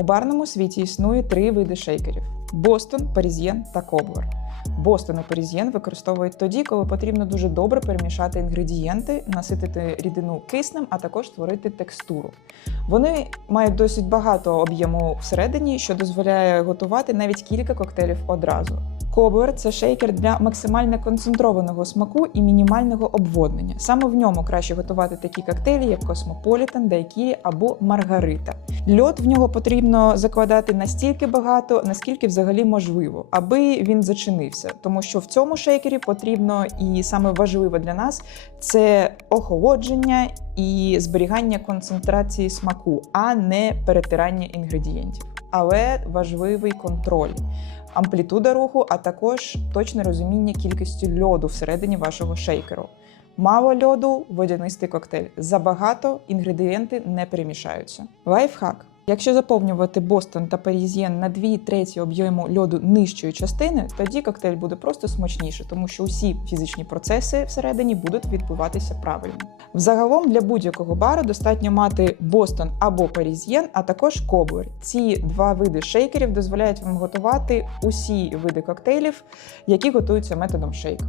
У барному світі існує три види шейкерів: Бостон, Парізьєн та Коблер. Бостон і Парізьєн використовують тоді, коли потрібно дуже добре перемішати інгредієнти, наситити рідину киснем, а також створити текстуру. Вони мають досить багато об'єму всередині, що дозволяє готувати навіть кілька коктейлів одразу. Коблер це шейкер для максимально концентрованого смаку і мінімального обводнення. Саме в ньому краще готувати такі коктейлі, як Космополітен, Дайкірі або Маргарита. Льод в нього потрібно закладати настільки багато, наскільки взагалі можливо, аби він зачинився. Тому що в цьому шейкері потрібно і саме важливе для нас це охолодження і зберігання концентрації смаку, а не перетирання інгредієнтів. Але важливий контроль. Амплітуда руху, а також точне розуміння кількості льоду всередині вашого шейкеру. Мало льоду, водянистий коктейль. Забагато інгредієнти не перемішаються. Лайфхак. Якщо заповнювати Бостон та Парізьєн на 2 треті об'єму льоду нижчої частини, тоді коктейль буде просто смачніше, тому що усі фізичні процеси всередині будуть відбуватися правильно. Взагалом для будь-якого бару достатньо мати Бостон або Парізьєн, а також Коблер. Ці два види шейкерів дозволяють вам готувати усі види коктейлів, які готуються методом шейк.